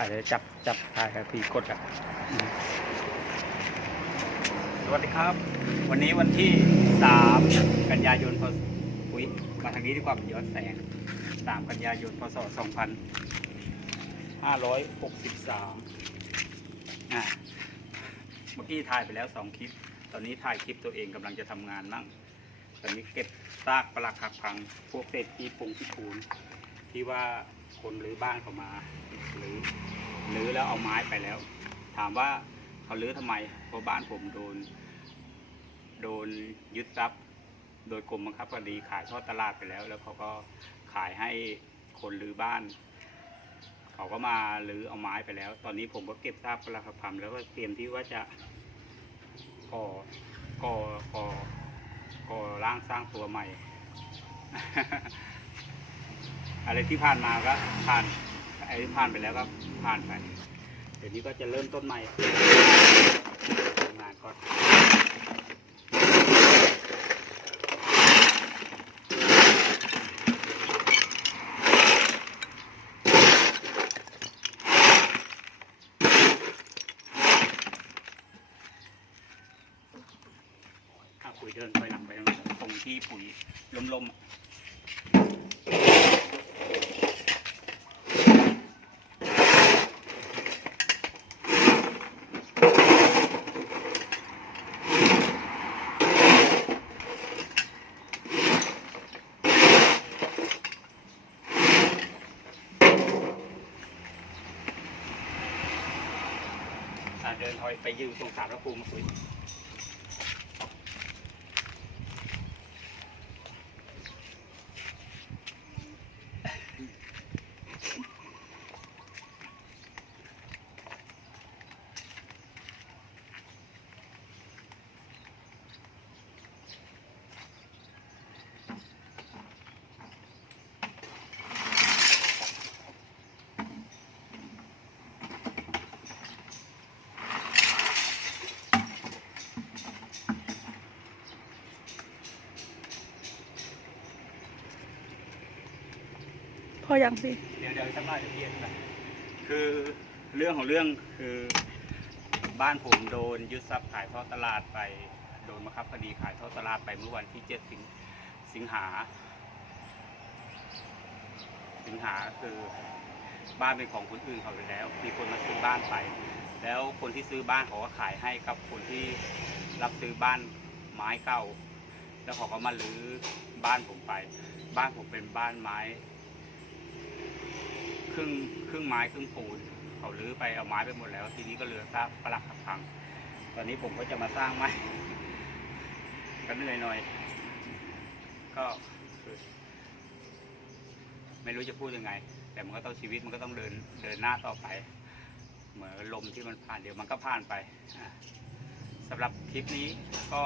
ถ่ายเลยจับจับถ่ายครับพี่กดอะสวัสดีครับ วันนี้วันที่สามกันยายนพศอุ้ยมาทางนี้ดีกว่ามันย้อนแสงสามกันยายนพศสองพันห้าร้อยหกสิบสามอ่าเมื่อกี้ถ่ายไปแล้วสองคลิป ตอนนี้ถ่ายคลิปตัวเองกำลังจะทำงานมั่งตอนนี้เก็บซากปลักหักพัง พวกเศษที่ปงที่คูนที่ว่าคนหรือบ้านเขามา หรือหรือแล้วเอาไม้ไปแล้ว ถามว่าเขาลื้อทำไมเพราะบ้านผมโดน โดนยึดทรัพย์ โดยกรมบังคับคดีขายทอดตลาดไปแล้ว แล้วเขาก็ขายให้คนรื้อบ้าน เขาก็มารื้อเอาไม้ไปแล้ว ตอนนี้ผมก็เก็บซากปลักหักพังแล้วก็เตรียมที่ว่าจะก่อก่อก่อก็ร่างสร้างตัวใหม่ อะไรที่ผ่านมาก็ผ่าน ไอ้ผ่านไปแล้วก็ผ่านไป เดี๋ยวนี้ก็จะเริ่มต้นใหม่งานก่อนถ้าปุ๋ยเดินไปหลังไปตรงที่ปุ๋ยล้มๆ เดินถอยไปยืนตรงสารพระภูมิมาคุย อยังสิเดี๋ยวเดี๋ยวจำรายละเอียดนะคือเรื่องของเรื่องคือบ้านผมโดนยึดทรัพย์ขายทอดตลาดไป โดนบังคับคดีขายทอดตลาดไปเมื่อวันที่ 7 สิงสิงหา สิงหาคือบ้านเป็นของคนอื่นเขาไปแล้ว มีคนมาซื้อบ้านไป แล้วคนที่ซื้อบ้านเขาก็ขายให้กับคนที่รับซื้อบ้านไม้เก่า แล้วเขาก็มาลื้อบ้านผมไป บ้านผมเป็นบ้านไม้ รึ่งครึ่งไม้ครึ่งปูนเขาลื้อไปเอาไม้ไปหมดแล้ว ทีนี้ก็เหลือซากปลักหักพัง ตอนนี้ผมก็จะมาสร้างไม้ก็เหนื่อยหน่อย ก็ไม่รู้จะพูดยังไง แต่มันก็ต้องชีวิตมันก็ต้องเดินเดินหน้าต่อไป เหมือนลมที่มันผ่านเดี๋ยวมันก็ผ่านไปสำหรับคลิปนี้ก็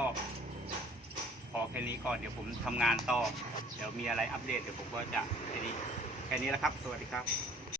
พอแค่นี้ก่อนเดี๋ยวผมทำงานต่อ เดี๋ยวมีอะไรอัปเดตเดี๋ยวผมก็จะแค่นี้แค่นี้แหละครับ สวัสดีครับ